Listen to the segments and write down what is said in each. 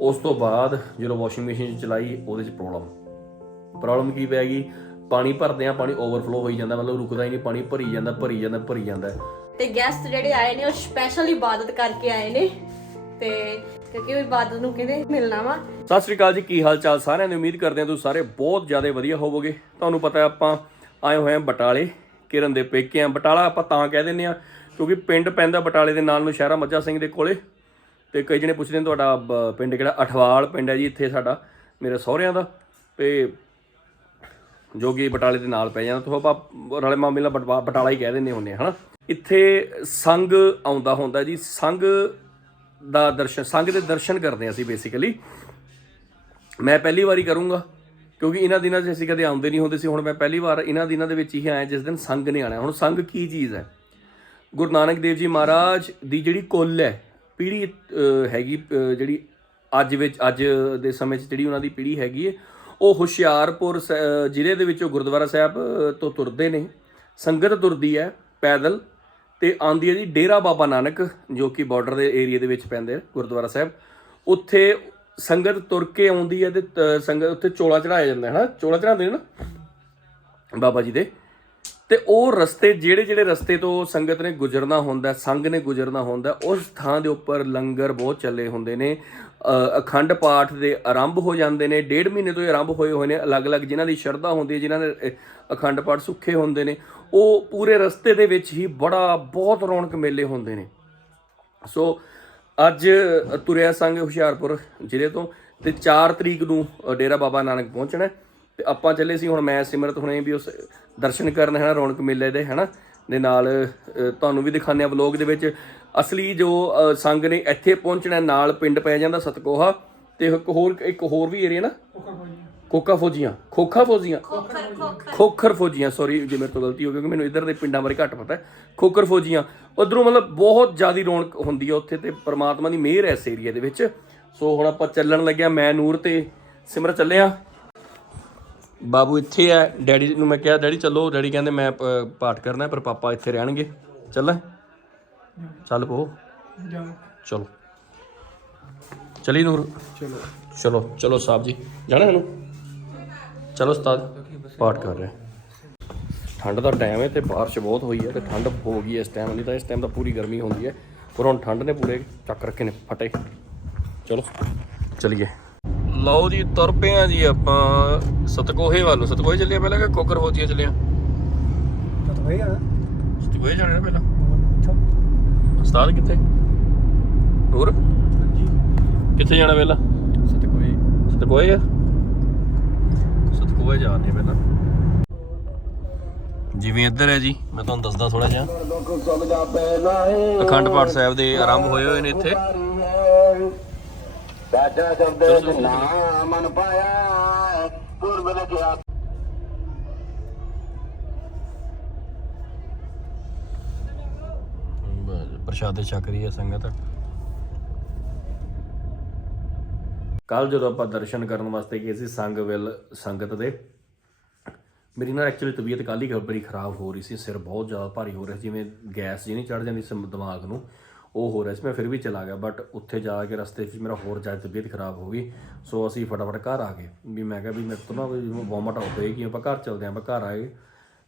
ਉਸ ਤੋਂ ਬਾਅਦ ਜਦੋਂ ਵਾਸ਼ਿੰਗ ਮਸ਼ੀਨ ਚਲਾਈ ਉਹਦੇ 'ਚ ਪ੍ਰੋਬਲਮ ਪ੍ਰੋਬਲਮ ਕੀ ਪੈ ਗਈ? ਪਾਣੀ ਭਰਦੇ ਆ ਪਾਣੀ ਓਵਰਫਲੋ ਹੋਈ ਜਾਂਦਾ ਮਤਲਬ ਰੁਕਦਾ ਹੀ ਨਹੀਂ ਪਾਣੀ ਭਰੀ ਜਾਂਦਾ ਭਰੀ ਜਾਂਦਾ ਭਰੀ ਜਾਂਦਾ। ਤੇ ਗੈਸਟ ਜਿਹੜੇ ਆਏ ਨੇ ਉਹ ਸਪੈਸ਼ਲ ਇਬਾਦਤ ਕਰਕੇ ਆਏ ਨੇ। ਤੇ ਕਿਉਂਕਿ ਉਹ ਇਬਾਦਤ ਨੂੰ ਕਹਿੰਦੇ ਮਿਲਣਾ ਵਾ? ਸਤਿ ਸ੍ਰੀ ਅਕਾਲ ਜੀ ਕੀ ਹਾਲ ਚਾਲ ਸਾਰਿਆਂ ਦੀ? ਉਮੀਦ ਕਰਦੇ ਹਾਂ ਤੁਸੀਂ ਸਾਰੇ ਬਹੁਤ ਜ਼ਿਆਦਾ ਵਧੀਆ ਹੋਵੋਗੇ। ਤੁਹਾਨੂੰ ਪਤਾ ਹੈ ਆਪਾਂ ਆਏ ਹੋਏ ਹਾਂ ਬਟਾਲੇ ਕਿਰਨ ਦੇ ਪੇਕੇ ਆ ਬਟਾਲਾ ਆਪਾਂ ਤਾਂ ਕਹਿ ਦਿੰਦੇ ਆ ਕਿਉਂਕਿ ਪਿੰਡ ਪੈਂਦਾ ਬਟਾਲੇ ਦੇ ਨਾਲ ਨੂੰ ਸ਼ਹਿਰਾ ਮੱਝਾ ਸਿੰਘ ਦੇ ਕੋਲੇ। ਤੇ ਕਈ ਜਣੇ ਪੁੱਛਦੇ ਨੇ ਤੁਹਾਡਾ ਬ- ਪਿੰਡ ਕਿਹੜਾ? ਅਠਵਾਲ ਪਿੰਡ ਹੈ ਜੀ ਇੱਥੇ ਸਾਡਾ, ਮੇਰੇ ਸਹੁਰਿਆਂ ਦਾ। ਤੇ ਜੋ ਕਿ ਬਟਾਲੇ ਦੇ ਨਾਲ ਪੈ ਜਾਂਦਾ। ਤੋਂ ਆਪਾਂ ਰਲੇ ਮਾਮੇ ਨਾਲ ਬਟਵਾ- ਬਟਾਲਾ ਹੀ ਕਹਿ ਦਿੰਦੇ ਹੁੰਦੇ ਹਾਂ ਹਨਾ? ਇੱਥੇ ਸੰਗ ਆਉਂਦਾ ਹੁੰਦਾ ਜੀ। ਸੰਗ ਦਾ ਦਰਸ਼ਨ, ਸੰਗ ਦੇ ਦਰਸ਼ਨ ਕਰਦੇ ਹਾਂ ਅਸੀਂ ਬੇਸਿਕਲੀ ਮੈਂ ਪਹਿਲੀ ਵਾਰੀ ਕਰੂੰਗਾ, ਕਿਉਂਕਿ ਇਹਨਾਂ ਦਿਨਾਂ 'ਚ ਅਸੀਂ ਕਦੇ ਆਉਂਦੇ ਨਹੀਂ ਹੁੰਦੇ ਸੀ। ਹੁਣ ਮੈਂ ਪਹਿਲੀ ਵਾਰ ਇਹਨਾਂ ਦਿਨਾਂ ਦੇ ਵਿੱਚ ਹੀ ਆਇਆ, ਜਿਸ ਦਿਨ ਸੰਗ ਨੇ ਆਣਾ ਹੁਣ ਸੰਗ ਕੀ ਚੀਜ਼ ਹੈ? ਗੁਰੂ ਨਾਨਕ ਦੇਵ ਜੀ ਮਹਾਰਾਜ ਦੀ ਜਿਹੜੀ ਕੁੱਲ ਹੈ ਪੀੜ੍ਹੀ ਹੈਗੀ ਜਿਹੜੀ ਅੱਜ ਵਿੱਚ, ਅੱਜ ਦੇ ਸਮੇਂ 'ਚ ਜਿਹੜੀ ਉਹਨਾਂ ਦੀ ਪੀੜ੍ਹੀ ਹੈਗੀ ਹੈ ਉਹ ਹੁਸ਼ਿਆਰਪੁਰ ਸ- ਜ਼ਿਲ੍ਹੇ ਦੇ ਵਿੱਚੋਂ ਗੁਰਦੁਆਰਾ ਸਾਹਿਬ ਤੋਂ ਤੁਰਦੇ ਨੇ। ਸੰਗਤ ਤੁਰਦੀ ਹੈ, ਪੈਦਲ, ਤੇ ਆਂਦੀ ਹੈ ਜੀ ਡੇਰਾ ਬਾਬਾ ਨਾਨਕ, ਜੋ ਕਿ ਬਾਰਡਰ ਦੇ ਏਰੀਆ ਦੇ ਵਿੱਚ ਪੈਂਦੇ ਗੁਰਦੁਆਰਾ ਸਾਹਿਬ। ਉੱਥੇ ਸੰਗਤ ਤੁਰ ਕੇ ਆਉਂਦੀ ਹੈ ਤੇ ਸੰਗਤ, ਉੱਥੇ ਚੋਲਾ ਚੜਾਇਆ ਜਾਂਦਾ ਹੈ ਨਾ, ਚੋਲਾ ਚੜਾਉਂਦੇ ਨੇ ਨਾ ਬਾਬਾ ਜੀ ਦੇ। ਤੇ ਉਹ ਰਸਤੇ, ਜਿਹੜੇ ਜਿਹੜੇ ਰਸਤੇ ਤੋਂ ਸੰਗਤ ਨੇ ਗੁਜ਼ਰਨਾ ਹੁੰਦਾ, ਸੰਗ ਨੇ ਗੁਜ਼ਰਨਾ ਹੁੰਦਾ, ਉਸ ਥਾਂ ਦੇ ਉੱਪਰ ਲੰਗਰ ਬਹੁਤ ਚੱਲੇ ਹੁੰਦੇ ਨੇ। ਅਖੰਡ ਪਾਠ ਦੇ ਆਰੰਭ ਹੋ ਜਾਂਦੇ ਨੇ, ਡੇਢ ਮਹੀਨੇ ਤੋਂ ਹੀ ਆਰੰਭ ਹੋਏ ਹੋਏ ਨੇ, ਅਲੱਗ-ਅਲੱਗ ਜਿਨ੍ਹਾਂ ਦੀ ਸ਼ਰਧਾ ਹੁੰਦੀ ਹੈ, ਜਿਨ੍ਹਾਂ ਦੇ ਅਖੰਡ ਪਾਠ ਸੁੱਖੇ ਹੁੰਦੇ ਨੇ, ਉਹ ਪੂਰੇ ਰਸਤੇ ਦੇ ਵਿੱਚ ਹੀ ਬੜਾ, ਬਹੁਤ ਰੌਣਕ ਮੇਲੇ ਹੁੰਦੇ ਨੇ। ਸੋ ਅੱਜ ਤੁਰਿਆ ਸੰਗ ਹੁਸ਼ਿਆਰਪੁਰ ਜ਼ਿਲ੍ਹੇ ਤੋਂ ਤੇ 4 ਤਰੀਕ ਨੂੰ ਡੇਰਾ ਬਾਬਾ ਨਾਨਕ ਪਹੁੰਚਣਾ ਤੇ ਆਪਾਂ ਚੱਲੇ ਸੀ ਹੁਣ ਮੈਂ ਸਿਮਰਤ ਹੁਣੇ ਵੀ ਉਸ ਦਰਸ਼ਨ ਕਰਨ ਹੈ ਨਾ ਰੌਣਕ ਮੇਲੇ ਦੇ ਹੈਨਾ ਦੇ ਨਾਲ ਤੁਹਾਨੂੰ ਵੀ ਦਿਖਾਉਂਦੇ ਆ ਵਲੋਗ ਦੇ ਵਿੱਚ। ਅਸਲੀ ਜੋ ਸੰਗ ਨੇ ਇੱਥੇ ਪਹੁੰਚਣਾ ਹੈ, ਨਾਲ ਪਿੰਡ ਪੈ ਜਾਂਦਾ ਸਤਕੋਹਾ ਤੇ ਇੱਕ ਹੋਰ ਇੱਕ ਹੋਰ ਵੀ ਏਰੀਆ ਨਾ? ਕੋਕਾ ਫੌਜੀਆਂ। ਖੋਖਾ ਫੌਜੀਆਂ? ਖੋਖਰ ਫੌਜੀਆਂ ਸੌਰੀ ਜੇ ਮੇਰੇ ਤੋਂ ਗਲਤੀ ਹੋ ਗਈ ਕਿਉਂਕਿ ਮੈਨੂੰ ਇੱਧਰ ਦੇ ਪਿੰਡਾਂ ਬਾਰੇ ਘੱਟ ਪਤਾ ਹੈ। ਖੋਖਰ ਫੌਜੀਆਂ। ਉਧਰੋਂ ਮਤਲਬ ਬਹੁਤ ਜ਼ਿਆਦੀ ਰੌਣਕ ਹੁੰਦੀ ਹੈ ਉੱਥੇ ਤੇ ਪ੍ਰਮਾਤਮਾ ਦੀ ਮਿਹਰ ਹੈ ਇਸ ਏਰੀਆ ਦੇ ਵਿੱਚ। ਸੋ ਹੁਣ ਆਪਾਂ ਚੱਲਣ ਲੱਗਿਆ ਮੈਂ ਨੂਰ ਤੇ ਸਿਮਰ ਚੱਲੇ ਆ ਬਾਬੂ ਇੱਥੇ ਹੈ ਡੈਡੀ ਨੂੰ ਮੈਂ ਕਿਹਾ ਡੈਡੀ ਚੱਲੋ। ਡੈਡੀ ਕਹਿੰਦੇ ਮੈਂ ਪ- ਪਾਠ ਕਰਨਾ ਪਰ ਪਾਪਾ ਇੱਥੇ ਰਹਿਣਗੇ। ਚੱਲਾਂ ਚੱਲ ਪੋ। ਚਲੋ। ਚਲੀ ਨੂਰ? ਚਲੋ। ਚਲੋ ਚਲੋ ਸਾਹਿਬ ਜੀ। ਜਾਣਾ ਇਹਨੂੰ? ਚਲੋ ਉਸਤਾਦ ਪਾਠ ਕਰ ਰਹੇ। ਠੰਡ ਦਾ ਟਾਈਮ ਹੈ ਤੇ ਬਾਰਿਸ਼ ਬਹੁਤ ਹੋਈ ਹੈ ਤੇ ਠੰਡ ਹੋ ਗਈ ਹੈ ਇਸ ਟਾਈਮ ਨਹੀਂ ਤਾਂ ਇਸ ਟਾਈਮ ਤਾਂ ਪੂਰੀ ਗਰਮੀ ਹੁੰਦੀ ਹੈ। ਪਰ ਹੁਣ ਠੰਡ ਨੇ ਪੂਰੇ ਚੱਕ ਰੱਖੇ ਨੇ ਫਟੇ। ਚਲੋ ਚਲੀਏ। ਲਓ ਜੀ ਤੁਰ ਪਏ ਆ ਜੀ ਆਪਾਂ। ਸਤਕੋਹੇ ਵੱਲ ਨੂੰ। ਸਤਕੋਹੇ ਚੱਲੇ ਪਹਿਲਾਂ ਕਿ ਕੋਕਰ ਹੋਤੀਆ ਚੱਲੇ ਆ? ਸਤਕੋਹੇ ਜਾਣਾ। ਨਾ ਪਹਿਲਾਂ। ਉਸਤਾਦ ਕਿੱਥੇ? ਹੋਰ? ਕਿੱਥੇ ਜਾਣਾ ਪਹਿਲਾਂ? ਸਤਕੋਏ ਆ? ਜਾਂਦੇ ਪਹਿਲਾਂ। ਜਿਵੇਂ ਇੱਧਰ ਹੈ ਜੀ ਮੈਂ ਤੁਹਾਨੂੰ ਦੱਸਦਾ ਥੋੜਾ ਜਿਹਾ। ਅਖੰਡ ਪਾਠ ਸਾਹਿਬ ਦੇ ਆਰੰਭ ਹੋਏ ਹੋਏ ਨੇ ਇੱਥੇ। ਨਾਮ ਮਨ ਪਾਇਆ ਪ੍ਰਸ਼ਾਦੇ ਛਕ ਰਹੀ ਹੈ ਸੰਗਤ। ਕੱਲ ਜਦੋਂ ਆਪਾਂ ਦਰਸ਼ਨ ਕਰਨ ਵਾਸਤੇ ਗਏ ਸੀ ਸੰਗਵਿਲ ਸੰਗਤ ਦੇ ਮੇਰੀ ਨਾ ਐਕਚੁਅਲੀ ਤਬੀਅਤ ਕੱਲ੍ਹ ਹੀ ਬੜੀ ਖਰਾਬ ਹੋ ਰਹੀ ਸੀ ਸਿਰ ਬਹੁਤ ਜ਼ਿਆਦਾ ਭਾਰੀ ਹੋ ਰਿਹਾ ਸੀ ਜਿਵੇਂ ਗੈਸ ਜੀ ਨਹੀਂ ਚੜ ਜਾਂਦੀ ਸੀ ਦਿਮਾਗ ਨੂੰ। ਉਹ ਹੋ ਰਿਹਾ ਸੀ, ਮੈਂ ਫਿਰ ਵੀ ਚਲਾ ਗਿਆ ਬਟ ਉੱਥੇ ਜਾ ਕੇ ਰਸਤੇ 'ਚ ਮੇਰਾ ਹੋਰ ਜ਼ਿਆਦਾ ਤਬੀਅਤ ਖਰਾਬ ਹੋ ਗਈ, ਸੋ ਅਸੀਂ ਫਟਾਫਟ ਘਰ ਆ ਗਏ। ਵੀ ਮੈਂ ਕਿਹਾ ਵੀ ਮੇਰੇ ਤੋਂ ਨਾ ਵੋਮਟ ਹੋ ਪਈ ਆਪਾਂ ਘਰ ਚਲਦੇ ਆਂ ਆਪਾਂ ਘਰ ਆਏ।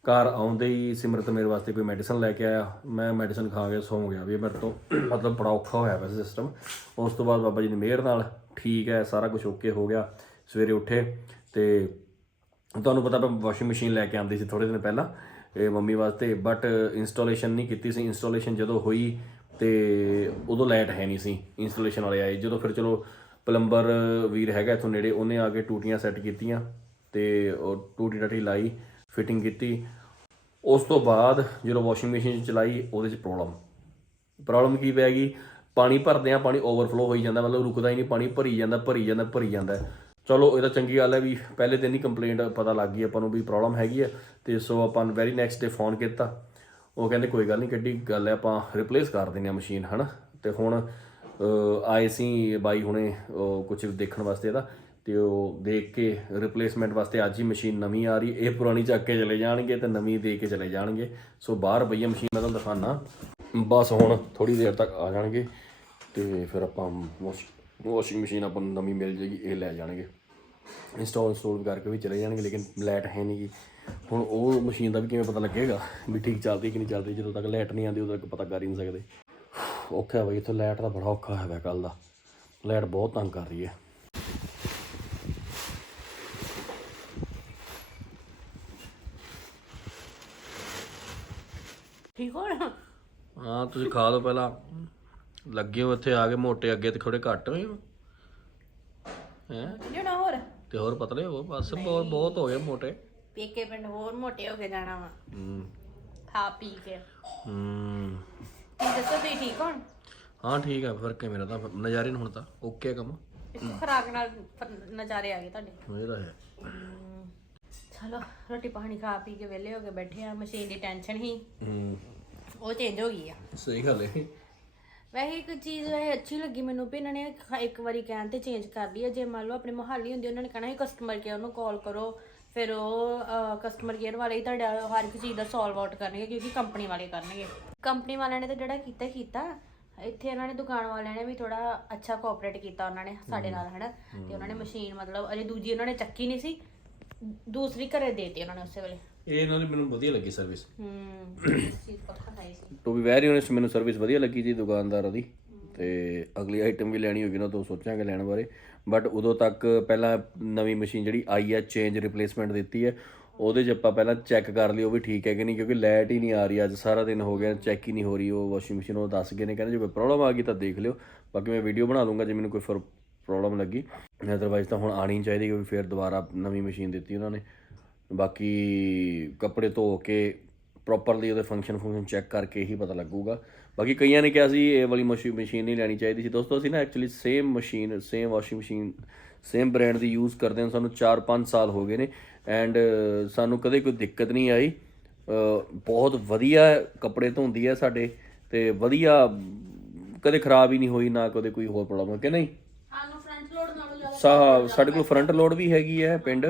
ਘਰ ਆਉਂਦੇ ਹੀ ਸਿਮਰਤ ਮੇਰੇ ਵਾਸਤੇ ਕੋਈ ਮੈਡੀਸਨ ਲੈ ਕੇ ਆਇਆ। ਮੈਂ ਮੈਡੀਸਨ ਖਾ ਕੇ ਸੌਂ ਗਿਆ ਵੀ ਇਹ ਮੇਰੇ ਤੋਂ ਮਤਲਬ ਬੜਾ ਔਖਾ ਹੋਇਆ ਵੈਸੇ ਸਿਸਟਮ ਉਸ ਤੋਂ ਬਾਅਦ ਬਾਬਾ ਜੀ ਦੀ ਮਿਹਰ ਨਾਲ ਠੀਕ ਹੈ, ਸਾਰਾ ਕੁਝ ਓਕੇ ਹੋ ਗਿਆ, ਸਵੇਰੇ ਉੱਠੇ ਤੇ ਤੁਹਾਨੂੰ ਪਤਾ ਮੈਂ ਵਾਸ਼ਿੰਗ ਮਸ਼ੀਨ ਲੈ ਕੇ ਆਂਦੀ ਸੀ ਥੋੜੇ ਦਿਨ ਪਹਿਲਾਂ, ਇਹ ਮੰਮੀ ਵਾਸਤੇ ਬਟ ਇੰਸਟਾਲੇਸ਼ਨ ਨਹੀਂ ਕੀਤੀ ਸੀ। ਇੰਸਟਾਲੇਸ਼ਨ ਜਦੋਂ ਹੋਈ ਤੇ ਉਦੋਂ ਲਾਈਟ ਹੈ ਨਹੀਂ ਸੀ ਇੰਸਟਾਲੇਸ਼ਨ ਵਾਲੇ ਆਏ। ਜਦੋਂ ਫਿਰ ਚਲੋ ਪਲੰਬਰ ਵੀਰ ਹੈਗਾ ਇੱਥੋਂ ਨੇੜੇ, ਉਹਨੇ ਆ ਕੇ ਟੂਟੀਆਂ ਸੈੱਟ ਕੀਤੀਆਂ ਤੇ ਉਹ ਟੂਟੀ ਟਾਟੀ ਲਾਈ ਫਿਟਿੰਗ ਕੀਤੀ। ਉਸ ਤੋਂ ਬਾਅਦ ਜਦੋਂ ਵਾਸ਼ਿੰਗ ਮਸ਼ੀਨ ਚਲਾਈ, ਉਹਦੇ 'ਚ ਪ੍ਰੋਬਲਮ ਪ੍ਰੋਬਲਮ ਕੀ ਪੈ ਗਈ? ਪਾਣੀ ਭਰਦੇ ਆ ਪਾਣੀ ਓਵਰਫਲੋ ਹੋਈ ਜਾਂਦਾ, ਮਤਲਬ ਰੁਕਦਾ ਹੀ ਨਹੀਂ, ਪਾਣੀ ਭਰੀ ਜਾਂਦਾ ਭਰੀ ਜਾਂਦਾ ਭਰੀ ਜਾਂਦਾ। ਚਲੋ, ਇਹ ਤਾਂ ਚੰਗੀ ਗੱਲ ਹੈ ਵੀ ਪਹਿਲੇ ਦਿਨ ਹੀ ਕੰਪਲੇਂਟ ਪਤਾ ਲੱਗ ਗਈ ਆਪਾਂ ਨੂੰ ਵੀ ਪ੍ਰੋਬਲਮ ਹੈਗੀ ਹੈ। ਤੇ ਸੋ ਆਪਾਂ ਨੂੰ ਵੈਰੀ ਨੈਕਸਟ ਡੇ ਫੋਨ ਕੀਤਾ। ਉਹ ਕਹਿੰਦੇ ਕੋਈ ਗੱਲ ਨਹੀਂ, ਕਿੱਡੀ ਗੱਲ ਹੈ, ਆਪਾਂ ਰਿਪਲੇਸ ਕਰ ਦਿੰਦੇ ਆ ਮਸ਼ੀਨ ਹਨਾ? ਤੇ ਹੁਣ ਆਏ ਸੀ ਬਾਈ ਹੁਣੇ ਕੁਝ ਦੇਖਣ ਵਾਸਤੇ ਇਹਦਾ, ਤੇ ਉਹ ਦੇਖ ਕੇ ਰਿਪਲੇਸਮੈਂਟ ਵਾਸਤੇ ਅੱਜ ਹੀ ਮਸ਼ੀਨ ਨਵੀਂ ਆ ਰਹੀ, ਇਹ ਪੁਰਾਣੀ ਚੱਕ ਕੇ ਚਲੇ ਜਾਣਗੇ ਤੇ ਨਵੀਂ ਦੇ ਕੇ ਚਲੇ ਜਾਣਗੇ। ਸੋ ਬਾਹਰ ਪਈ ਮਸ਼ੀਨ ਮੈਂ ਤੁਹਾਨੂੰ ਦਿਖਾਣਾ ਬਸ ਹੁਣ ਥੋੜੀ ਦੇਰ ਤੱਕ ਆ ਜਾਣਗੇ, ਤੇ ਫਿਰ ਆਪਾਂ ਮੁਸ਼- ਵਾਸ਼ਿੰਗ ਮਸ਼ੀਨ ਆਪਾਂ ਨੂੰ ਨਵੀਂ ਮਿਲ ਜੇਗੀ ਇਹ ਲੈ ਜਾਣਗੇ। ਇੰਸਟਾਲ ਇੰਸਟਾਲ ਕਰਕੇ ਵੀ ਚਲੇ ਜਾਣਗੇ, ਲੇਕਿਨ ਲਾਈਟ ਹੈ ਨਹੀਂ ਗੀ। ਹੁਣ ਉਹ ਮਸ਼ੀਨ ਦਾ ਵੀ ਕਿਵੇਂ ਪਤਾ ਲੱਗੇਗਾ ਵੀ ਠੀਕ ਚੱਲਦੀ ਕਿ ਨਹੀਂ ਚੱਲਦੀ ਜਦੋਂ ਤੱਕ ਲਾਈਟ ਨਹੀਂ ਆਉਂਦੀ ਉਦੋਂ ਤੱਕ ਪਤਾ ਕਰ ਹੀ ਨਹੀਂ ਸਕਦੇ। ਔਖਾ ਬਈ ਇੱਥੇ ਲਾਈਟ ਦਾ ਬੜਾ ਔਖਾ ਹੈਗਾ ਕੱਲ ਦਾ। ਲਾਈਟ ਬਹੁਤ ਤੰਗ ਕਰ ਰਹੀ ਹੈ। ਠੀਕ ਹੋ ਨਾ? ਹਾਂ ਤੁਸੀਂ ਖਾ ਲਓ ਪਹਿਲਾਂ। ਲੱਗੇ ਹੋ ਇੱਥੇ ਆ ਕੇ ਮੋਟੇ ਅੱਗੇ ਤੇ ਥੋੜੇ ਘੱਟ ਹੋਏ ਹੋ। ਹੈ? ਨਹੀਂ ਨਾ ਹੋਰ? ਤੇ ਹੋਰ ਪਤਲੇ ਹੋ ਬਸ ਬਹੁਤ ਬਹੁਤ ਹੋ ਗਏ ਮੋਟੇ। ਪੇਕੇ ਪਿੰਡ ਹੋਰ ਮੋਟੇ ਹੋ ਕੇ ਜਾਣਾ ਵਾ। ਹੂੰ। ਖਾ ਪੀ ਕੇ। ਹੂੰ। ਤੁਸੀਂ ਦੱਸੋ ਤੁਸੀਂ ਠੀਕ ਹੋ ਹਾਂ ਠੀਕ ਹੈ ਫ਼ਰਕ ਹੈ ਮੇਰਾ ਤਾਂ ਨਜ਼ਾਰੇ ਨੂੰ ਹੁਣ ਤਾਂ ਓਕੇ ਕੰਮ। ਇੱਕੋ ਖਰਾਕ ਨਾਲ ਫ- ਨਜ਼ਾਰੇ ਆ ਗਏ ਤੁਹਾਡੇ। ਇਹ ਤਾਂ ਹੈ। ਚਲੋ ਰੋਟੀ ਪਾਣੀ ਖਾ ਪੀ ਕੇ ਵਿਹਲੇ ਹੋ ਕੇ ਬੈਠੇ ਆ ਮਸ਼ੀਨ ਦੀ ਟੈਨਸ਼ਨ ਹੀ। ਹੂੰ। ਉਹ ਚੇਂਜ ਹੋ ਗਈ ਆ। ਸਹੀ ਗੱਲ ਹੈ ਵੈਸੇ ਇੱਕ ਚੀਜ਼ ਵੈਸੇ ਅੱਛੀ ਲੱਗੀ ਮੈਨੂੰ ਵੀ ਇਹਨਾਂ ਨੇ ਖ- ਇੱਕ ਵਾਰੀ ਕਹਿਣ ਤੇ ਚੇਂਜ ਕਰ ਲਈ ਜੇ ਮੰਨ ਲਓ ਆਪਣੇ ਮੁਹੱਲੀ ਹੁੰਦੀ ਉਹਨਾਂ ਨੇ ਕਹਿਣਾ ਸੀ ਕਸਟਮਰ ਕੇਅਰ ਨੂੰ ਕਾਲ ਕਰੋ। ਫਿਰ ਉਹ ਕਸਟਮਰ ਕੇਅਰ ਵਾਲੇ ਹੀ ਤੁਹਾਡਾ ਹਰ ਇੱਕ ਚੀਜ਼ ਦਾ ਸੋਲਵ ਆਊਟ ਕਰਨਗੇ ਕਿਉਂਕਿ ਕੰਪਨੀ ਵਾਲੇ ਕਰਨਗੇ। ਕੰਪਨੀ ਵਾਲਿਆਂ ਨੇ ਤਾਂ ਜਿਹੜਾ ਕੀਤਾ ਹੀ ਕੀਤਾ। ਇੱਥੇ ਇਹਨਾਂ ਨੇ ਦੁਕਾਨ ਵਾਲਿਆਂ ਨੇ ਵੀ ਥੋੜਾ ਅੱਛਾ ਕੋਆਪਰੇਟ ਕੀਤਾ ਉਹਨਾਂ ਨੇ ਸਾਡੇ ਨਾਲ ਹਨਾ? ਤੇ ਉਹਨਾਂ ਨੇ ਮਸ਼ੀਨ ਮਤਲਬ ਅਜੇ ਦੂਜੀ ਉਹਨਾਂ ਨੇ ਚੱਕੀ ਨਹੀਂ ਸੀ। ਦੂਸਰੀ ਘਰੇ ਦੇਤੀ ਉਹਨਾਂ ਨੇ ਉਸੇ ਵੇਲੇ। ਇਹ ਇਹਨਾਂ ਦੀ ਮੈਨੂੰ ਵਧੀਆ ਲੱਗੀ ਸਰਵਿਸ ਹੂੰ। ਇਸ ਚੀਜ਼ ਪੱਕਾ ਖਾਈ ਸੀ ਟੂ ਬੀ ਵੈਰੀ ਓਨੈਸਟ ਮੈਨੂੰ ਸਰਵਿਸ ਵਧੀਆ ਲੱਗੀ ਜੀ ਦੁਕਾਨਦਾਰਾਂ ਦੀ। ਤੇ ਅਗਲੀ ਆਈਟਮ ਵੀ ਲੈਣੀ ਹੋਗੀ ਨਾ ਤਾਂ ਸੋਚਾਂਗੇ ਲੈਣ ਬਾਰੇ। ਬਟ ਉਦੋਂ ਤੱਕ ਪਹਿਲਾਂ ਨਵੀਂ ਮਸ਼ੀਨ ਜਿਹੜੀ ਆਈ ਹੈ ਚੇਂਜ ਰਿਪਲੇਸਮੈਂਟ ਦਿੱਤੀ ਹੈ ਉਹਦੇ 'ਚ ਆਪਾਂ ਪਹਿਲਾਂ ਚੈੱਕ ਕਰ ਲਈ, ਉਹ ਵੀ ਠੀਕ ਹੈ ਕਿ ਨਹੀਂ, ਕਿਉਂਕਿ ਲਾਈਟ ਹੀ ਨਹੀਂ ਆ ਰਹੀ, ਅੱਜ ਸਾਰਾ ਦਿਨ ਹੋ ਗਿਆ ਚੈੱਕ ਹੀ ਨਹੀਂ ਹੋ ਰਹੀ, ਉਹ ਵਾਸ਼ਿੰਗ ਮਸ਼ੀਨ ਉਹ ਦੱਸ ਗਏ ਨੇ, ਕਹਿੰਦੇ ਜੇ ਕੋਈ ਪ੍ਰੋਬਲਮ ਆ ਗਈ ਤਾਂ ਦੇਖ ਲਿਓ, ਬਾਕੀ ਮੈਂ ਵੀਡੀਓ ਬਣਾ ਲੂੰਗਾ ਜੇ ਮੈਨੂੰ ਕੋਈ ਪ੍ਰੋਬਲਮ ਲੱਗੀ ਅਦਰਵਾਈਜ਼ ਤਾਂ ਹੁਣ ਆਣੀ ਚਾਹੀਦੀ, ਕਿਉਂਕਿ ਫਿਰ ਦੁਬਾਰਾ ਨਵੀਂ ਮਸ਼ੀਨ ਦਿੱਤੀ ਉਹਨਾਂ ਨੇ, ਬਾਕੀ ਕੱਪੜੇ ਧੋ ਕੇ ਪ੍ਰੋਪਰਲੀ ਉਹਦੇ ਫੰਕਸ਼ਨ ਫੰਕਸ਼ਨ ਚੈੱਕ ਕਰਕੇ ਹੀ ਪਤਾ ਲੱਗੂਗਾ। ਬਾਕੀ ਕਈਆਂ ਨੇ ਕਿਹਾ ਸੀ ਇਹ ਵਾਲੀ ਮਸ਼ੀਨ ਮਸ਼ੀਨ ਨਹੀਂ ਲੈਣੀ ਚਾਹੀਦੀ ਸੀ। ਦੋਸਤੋ ਅਸੀਂ ਨਾ actually same machine same washing machine same brand ਦੀ ਯੂਜ਼ ਕਰਦੇ ਹਾਂ। ਸਾਨੂੰ 4-5 ਸਾਲ ਹੋ ਗਏ ਨੇ ਐਂਡ ਸਾਨੂੰ ਕਦੇ ਕੋਈ ਦਿੱਕਤ ਨਹੀਂ ਆਈ। ਬਹੁਤ ਵਧੀਆ ਕੱਪੜੇ ਧੋਂਦੀ ਹੈ ਸਾਡੇ ਤੇ ਵਧੀਆ ਕਦੇ ਖਰਾਬ ਹੀ ਨਹੀਂ ਹੋਈ ਨਾ ਕਦੇ ਕੋਈ ਹੋਰ ਪ੍ਰੋਬਲਮ ਕਿ ਨਹੀਂ? ਸਾਨੂੰ ਫਰੰਟ ਲੋਡ ਨਾਲੋਂ ਜ਼ਿਆਦਾ ਸਾ ਸਾਡੇ ਕੋਲ ਫਰੰਟ ਲੋਡ ਵੀ ਹੈਗੀ ਹੈ ਪਿੰਡ।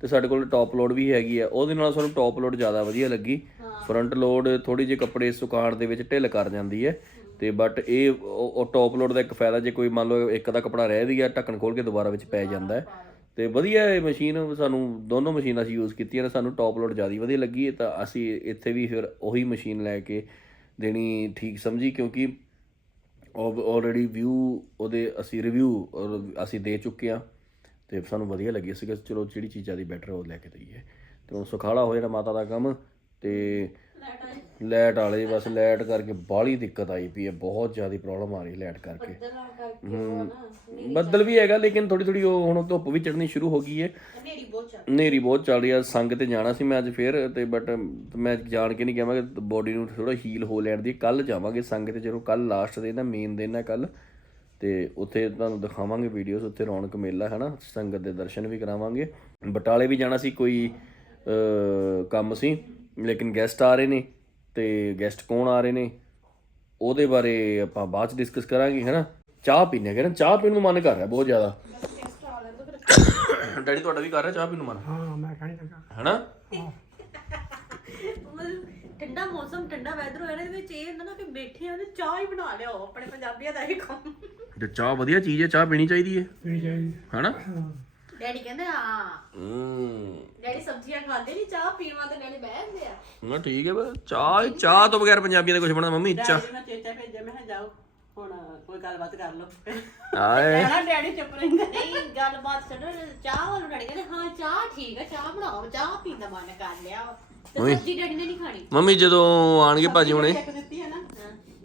ਤੇ ਸਾਡੇ ਕੋਲ ਟੌਪ ਲੋਡ ਵੀ ਹੈਗੀ ਹੈ ਉਹਦੇ ਨਾਲ ਸਾਨੂੰ ਟੌਪ ਲੋਡ ਜ਼ਿਆਦਾ ਵਧੀਆ ਲੱਗੀ। ਫਰੰਟ ਲੋਡ ਥੋੜੀ ਜਿਹੀ ਕੱਪੜੇ ਸੁਕਾਉਣ ਦੇ ਵਿੱਚ ਢਿੱਲ ਕਰ ਜਾਂਦੀ ਹੈ। ਤੇ ਬਟ ਇਹ ਉਹ ਟੌਪ ਲੋਡ ਦਾ ਇੱਕ ਫਾਇਦਾ ਜੇ ਕੋਈ ਮੰਨ ਲਓ ਇੱਕ ਦਾ ਕੱਪੜਾ ਰਹਿ ਵੀ ਗਿਆ ਢੱਕਣ ਖੋਲ ਕੇ ਦੁਬਾਰਾ ਵਿੱਚ ਪੈ ਜਾਂਦਾ ਤੇ ਵਧੀਆ ਇਹ ਮਸ਼ੀਨ ਸਾਨੂੰ ਦੋਨੋਂ ਮਸ਼ੀਨਾਂ ਅਸੀਂ ਯੂਜ਼ ਕੀਤੀਆਂ ਨੇ ਸਾਨੂੰ ਟੌਪ ਲੋਡ ਜ਼ਿਆਦਾ ਵਧੀਆ ਲੱਗੀ ਤਾਂ ਅਸੀਂ ਇੱਥੇ ਵੀ ਫਿਰ ਉਹੀ ਮਸ਼ੀਨ ਲੈ ਕੇ ਦੇਣੀ ਠੀਕ ਸਮਝੀ ਕਿਉਂਕਿ ਆਲਰੇਡੀ ਵਿਊ ਉਹਦੇ ਅਸੀਂ ਰਿਵਿਊ ਅਸੀਂ ਦੇ ਚੁੱਕੇ ਆ ਤੇ ਸਾਨੂੰ ਵਧੀਆ ਲੱਗੀ ਸੀ ਕਿ ਚਲੋ ਜਿਹੜੀ ਚੀਜ਼ ਜ਼ਿਆਦਾ ਬੈਟਰ ਉਹ ਲੈ ਕੇ ਦਈਏ। ਤੇ ਹੁਣ ਸੁਖਾਲਾ ਹੋ ਜਾਣਾ ਮਾਤਾ ਦਾ ਕੰਮ ਤੇ ਲਾਈਟ ਵਾਲੇ ਬਸ ਲਾਈਟ ਕਰਕੇ ਬਾਹਲੀ ਦਿੱਕਤ ਆਈ ਪਈ ਹੈ ਬਹੁਤ ਜ਼ਿਆਦਾ ਪ੍ਰੋਬਲਮ ਆ ਰਹੀ ਲਾਈਟ ਕਰਕੇ। ਹੂੰ। ਬੱਦਲ ਵੀ ਹੈਗਾ ਲੇਕਿਨ ਥੋੜੀ ਥੋੜੀ ਉਹ ਹੁਣ ਧੁੱਪ ਵੀ ਚੜਨੀ ਸ਼ੁਰੂ ਹੋ ਗਈ ਹੈ। ਹਨੇਰੀ ਬਹੁਤ ਚੱਲ ਹਨੇਰੀ ਬਹੁਤ ਚੱਲ ਰਹੀ ਆ ਸੰਗ ਤੇ ਜਾਣਾ ਸੀ ਮੈਂ ਅੱਜ ਫੇਰ ਤੇ ਬਟ ਮੈਂ ਜਾਣ ਕੇ ਨਹੀਂ ਗਿਆ ਮੈਂ ਬੋਡੀ ਨੂੰ ਥੋੜਾ ਹੀਲ ਹੋ ਲੈਣ ਦੀ ਕੱਲ ਜਾਵਾਂਗੇ ਸੰਗ ਤੇ ਜਦੋਂ ਕੱਲ ਲਾਸਟ ਦੇ ਨਾ ਮੇਨ ਦਿਨ ਹੈ ਕੱਲ ਤੇ ਉੱਥੇ ਤੁਹਾਨੂੰ ਦਿਖਾਵਾਂਗੇ ਵੀਡੀਓਜ਼ ਉੱਥੇ ਰੌਣਕ ਮੇਲਾ ਹੈ ਨਾ ਸੰਗਤ ਦੇ ਦਰਸ਼ਨ ਵੀ ਕਰਾਵਾਂਗੇ। ਬਟਾਲੇ ਵੀ ਜਾਣਾ ਸੀ ਕੋਈ ਅ, ਕੰਮ ਸੀ ਲੇਕਿਨ ਗੈਸਟ ਆ ਰਹੇ ਨੇ ਤੇ ਗੈਸਟ ਕੌਣ ਆ ਰਹੇ ਨੇ ਉਹਦੇ ਬਾਰੇ ਆਪਾਂ ਬਾਅਦ ਚ ਡਿਸਕਸ ਕਰਾਂਗੇ ਹੈਨਾ ਚਾਹ ਪੀਣੇ ਕਹਿੰਦੇ ਚਾਹ ਪੀਣ ਨੂੰ ਮਨ ਕਰ ਰਿਹਾ ਬਹੁਤ ਜ਼ਿਆਦਾ। ਡੈਡੀ ਤੁਹਾਡਾ ਵੀ ਕਰ ਰਿਹਾ ਚਾਹ ਪੀਣ ਨੂੰ ਮਨ? ਹਾਂ ਮੈਂ ਕਹਿਣੀ ਲੱਗਾ। ਹੈਨਾ ਮਤਲਬ ਠੰਡਾ ਮੌਸਮ ਠੰਡਾ ਵੈਦਰ ਹੋਇਆ ਨਾ ਇਹਦੇ ਵਿੱਚ ਇਹ ਹੁੰਦਾ ਨਾ ਕਿ ਬੈਠੇ ਆ ਤੇ ਚਾਹ ਹੀ ਬਣਾ ਲਿਆਓ ਆਪਣੇ ਪੰਜਾਬੀਆਂ ਦਾ ਇਹ ਕੰਮ। ਤੇ ਚਾਹ ਵਧੀਆ ਚੀਜ਼ ਹੈ ਚਾਹ ਪੀਣੀ ਚਾਹੀਦੀ ਹੈ। ਪੀਣੀ ਚਾਹੀਦੀ ਹੈਨਾ? ਡੈਡੀ ਕਹਿੰਦੇ ਹਾਂ। ਹੂੰ। ਡੈਡੀ ਸਬਜ਼ੀਆਂ ਖਾਂਦੇ ਨਹੀਂ ਚਾਹ ਪੀਣ ਵਾਸਤੇ ਡੈਡੀ ਬਹਿ ਜਾਂਦੇ ਆ। ਨਾ ਠੀਕ ਹੈ ਬਸ ਚਾਹ ਚਾਹ ਤੋਂ ਬਗੈਰ ਪੰਜਾਬੀਆਂ ਦਾ ਕੁਝ ਬਣਦਾ ਮੰਮੀ ਚਾਹ ਮੈਂ ਚੇਚਾ ਭੇਜਿਆ ਮੈਂ ਕਿਹਾ ਜਾਓ ਹੁਣ ਕੋਈ ਗੱਲਬਾਤ ਕਰ ਲਓ। ਆਏ। ਕਹਿਣਾ ਡੈਡੀ ਚੁੱਪ ਰਹਿੰਦਾ। ਨਹੀਂ ਗੱਲਬਾਤ ਛੱਡੋ ਚਾਹ ਵਾਲ ਡੈਡੀ ਕਹਿੰਦੇ ਹਾਂ ਚਾਹ ਠੀਕ ਆ ਚਾਹ ਬਣਾਓ ਚਾਹ ਪੀਣ ਦਾ ਮਨ ਕਰ ਲਿਆ। ਵਾ। ਤੇ ਸਬਜ਼ੀ ਡੈਡੀ ਨੇ ਨਹੀਂ ਖਾਣੀ। ਮੰਮੀ ਜਦੋਂ ਆਣਗੇ ਭਾਜੀ ਹੁਣੇ। ਇੱਕ ਦਿੱਤੀ ਹੈ ਨਾ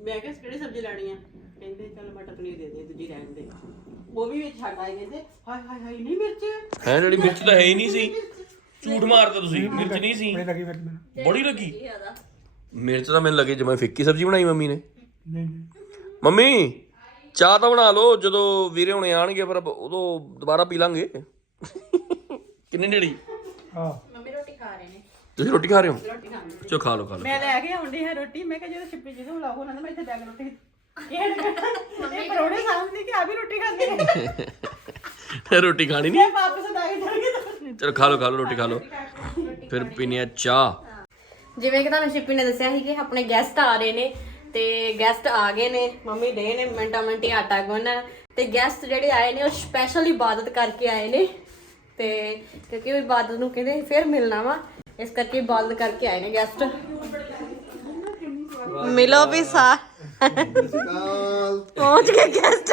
ਮੈਂ ਕਿਹਾ ਕਿਹੜੀ ਸਬਜ਼ੀ ਲੈਣੀ ਆ? ਕਹਿੰਦੇ ਚਲ ਮਟਰ ਪਨੀਰ ਦੇ ਦੇ ਦੂਜੀ ਰਹਿਣ ਦੇ। ਉਹ ਵੀ ਵਿੱਚ ਛੱਡ ਆਏ ਕਹਿੰਦੇ ਹਾਏ ਹਾਏ ਹਾਏ ਨਹੀਂ ਮਿਰਚ। ਹੈ ਜਿਹੜੀ ਮਿਰਚ ਤਾਂ ਹੈ ਹੀ ਨਹੀਂ ਸੀ। ਝੂਠ ਮਾਰਦਾ ਤੁਸੀਂ ਮਿਰਚ ਨਹੀਂ ਸੀ। ਬੜੀ ਲੱਗੀ ਫਿਰ ਮੈਨੂੰ। ਬੜੀ ਲੱਗੀ? ਮਿਰਚ ਤਾਂ ਮੈਨੂੰ ਲੱਗੀ ਜਿਵੇਂ ਫਿੱਕੀ ਸਬਜ਼ੀ ਬਣਾਈ ਮੰਮੀ ਨੇ। ਨਹੀਂ ਮੰਮੀ ਚਾਹ ਤਾਂ ਬਣਾ ਲਓ ਜਦੋਂ ਵੀਰੇ ਹੁਣੇ ਆਣਗੇ ਫਿਰ ਉਦੋਂ ਦੁਬਾਰਾ ਪੀ ਲਾਂਗੇ। ਕਿੰਨੇ ਡੇੜੀ ਹਾਂ। ਮੰਮੀ ਤੁਸੀਂ ਰੋਟੀ ਖਾ ਰਹੇ ਹੋ? ਰੋਟੀ ਖਾਣੀ ਚਲੋ ਖਾ ਲਓ ਖਾ ਲਓ। ਮੈਂ ਲੈ ਕੇ ਆਉਂਦੀ ਹਾਂ ਰੋਟੀ। ਮੈਂ ਕਿਹਾ ਜਦੋਂ ਛਿੱਪੀ ਜਦੋਂ ਲਾਓ ਉਹਨਾਂ ਨੇ ਮੈਂ ਇੱਥੇ ਜਾ ਕੇ ਰੋਟੀ ਇਹ ਪਰੋੜੇ ਸਾਹਮਣੇ ਕਿ ਆ ਵੀ ਰੋਟੀ ਖਾਂਦੇ ਨੇ ਰੋਟੀ ਖਾਣੀ ਨਹੀਂ। ਇਹ ਵਾਪਸ ਆ ਕੇ ਚਲ ਗਏ ਚਲੋ ਖਾ ਲਓ ਖਾ ਲਓ ਰੋਟੀ ਖਾ ਲਓ। ਫਿਰ ਪੀਣੀ ਆ ਚਾਹ। ਜਿਵੇਂ ਕਿ ਤੁਹਾਨੂੰ ਸ਼ਿਪੀ ਨੇ ਦੱਸਿਆ ਸੀ ਕਿ ਆਪਣੇ ਗੈਸਟ ਆ ਰਹੇ ਨੇ ਤੇ ਗੈਸਟ ਆ ਗਏ ਨੇ। ਮੰਮੀ ਦੇ ਨੇ ਮਿੰਟਾਂ ਮਿੰਟੀ ਆਟਾ ਗੁੰਨ ਤੇ ਗੈਸਟ ਜਿਹੜੇ ਆਏ ਨੇ ਉਹ ਸਪੈਸ਼ਲ ਇਬਾਦਤ ਕਰਕੇ ਆਏ ਨੇ। ਤੇ ਕਿਉਂਕਿ ਉਹ ਇਬਾਦਤ ਨੂੰ ਕਹਿੰਦੇ ਫਿਰ ਮਿਲਣਾ ਵਾ। ਇਸ ਕਰਕੇ ਇਬਾਦਤ ਕਰਕੇ ਆਏ ਨੇ ਗੈਸਟ ਮਿਲੋ ਵੀ ਸਾ ਪਹੁੰਚ ਗਏ ਗੈਸਟ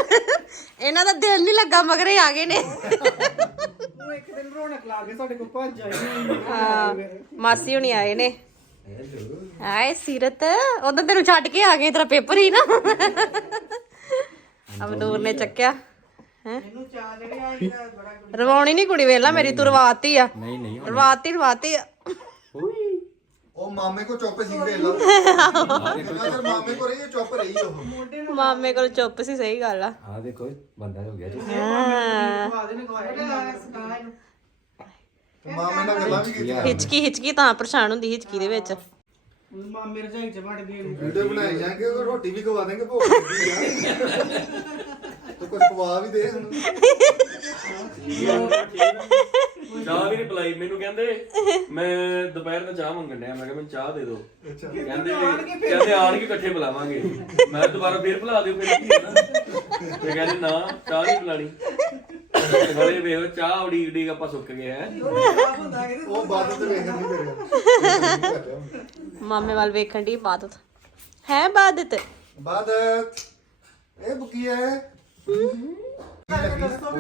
ਇਹਨਾਂ ਦਾ ਦਿਲ ਨਹੀਂ ਲੱਗਾ ਮਗਰ ਇਹ ਆ ਗਏ ਨੇ। ਉਹ ਇੱਕ ਦਿਨ ਰੌਣਕ ਲਾ ਕੇ ਸਾਡੇ ਕੋਲ ਭੱਜ ਆਏ ਹਾਂ ਮਾਸੀ ਹੁਣੀ ਆਏ ਨੇ। ਹਾਏ ਸੀਰਤ ਉਦੋਂ ਤੈਨੂੰ ਛੱਡ ਕੇ ਆ ਗਏ ਤੇਰਾ ਪੇਪਰ ਹੀ ਨਾ। ਅਬਨੂਰ ਨੇ ਚੱਕਿਆ। ਰਵਾਉਣੀ ਨਹੀਂ ਕੁੜੀ ਵੇਲਾ ਮੇਰੀ ਤੂੰ ਰਵਾਤੀ ਆ। ਨਹੀਂ ਨਹੀਂ ਰਵਾਤੀ ਰਵਾਤੀ ਆ। ਉਹ ਮਾਮੇ ਕੋ ਚੁੱਪ ਸੀ ਵੇਲਾ ਅਗਰ ਮਾਮੇ ਕੋ ਰਹੀ ਚੁੱਪ ਰਹੀ ਉਹ। ਮਾਮੇ ਕੋਲ ਚੁੱਪ ਸੀ ਸਹੀ ਗੱਲ ਆ। ਆ ਦੇਖੋ ਬੰਦਾ ਹੋ ਗਿਆ ਜੀ। ਤੇ ਮਾਮੇ ਨਾਲ ਗੱਲਾਂ ਵੀ ਕੀਤੀਆਂ। ਹਿਚਕੀ ਹਿਚਕੀ ਤਾਂ ਪਰੇਸ਼ਾਨ ਹੁੰਦੀ ਹਿਚਕੀ ਦੇ ਵਿੱਚ। ਮਾਮੇ ਰਜਾਈ ਚ ਵੜ ਗਏ। ਵੀਡੀਓ ਬਣਾਈ ਜਾਾਂਗੇ ਉਹ ਰੋਟੀ ਵੀ ਖਵਾ ਦੇਂਗੇ ਭੁੱਖ ਲੱਗੀ ਆ ਤੂੰ ਕੁਝ ਖਵਾ ਵੀ ਦੇ ਹੁਣ ਚਾਹ ਵੀ ਨਹੀਂ ਪਲਾਈ। ਮੈਨੂੰ ਕਹਿੰਦੇ ਮੈਂ ਦੁਪਹਿਰ ਦਾ ਚਾਹ ਮੰਗਣ ਡਿਆ। ਮੈਂ ਕਿਹਾ ਮੈਨੂੰ ਚਾਹ ਦੇ ਦਿਓ। ਕਹਿੰਦੇ ਕਹਿੰਦੇ ਆਣ ਕੇ ਇਕੱਠੇ ਬੁਲਾਵਾਂਗੇ ਮੈਂ ਦੁਬਾਰਾ ਫੇਰ ਬੁਲਾ ਦਿਓ ਫਿਰ ਕੀ ਹੈ ਨਾ ਤੇ ਕਹਿੰਦੇ ਨਾ ਚਾਹ ਨਹੀਂ ਪਿਲਾਣੀ। ਹਲੇ ਵੇਖੋ ਚਾਹ ਉਡੀਕ ਉਡੀਕ ਆਪਾਂ ਸੁੱਕ ਗਏ ਹੈ। ਉਹ ਬਾਤ ਤੇ ਵੇਖਣ ਨਹੀਂ ਤੇਰੇ ਮਾਮੇ ਵੱਲ ਵੇਖਣ ਦੀ ਇਬਾਦਤ ਹੈ ਇਬਾਦਤ ਬਾਦਤ। ਇਹ ਬੁਕੀ ਹੈ।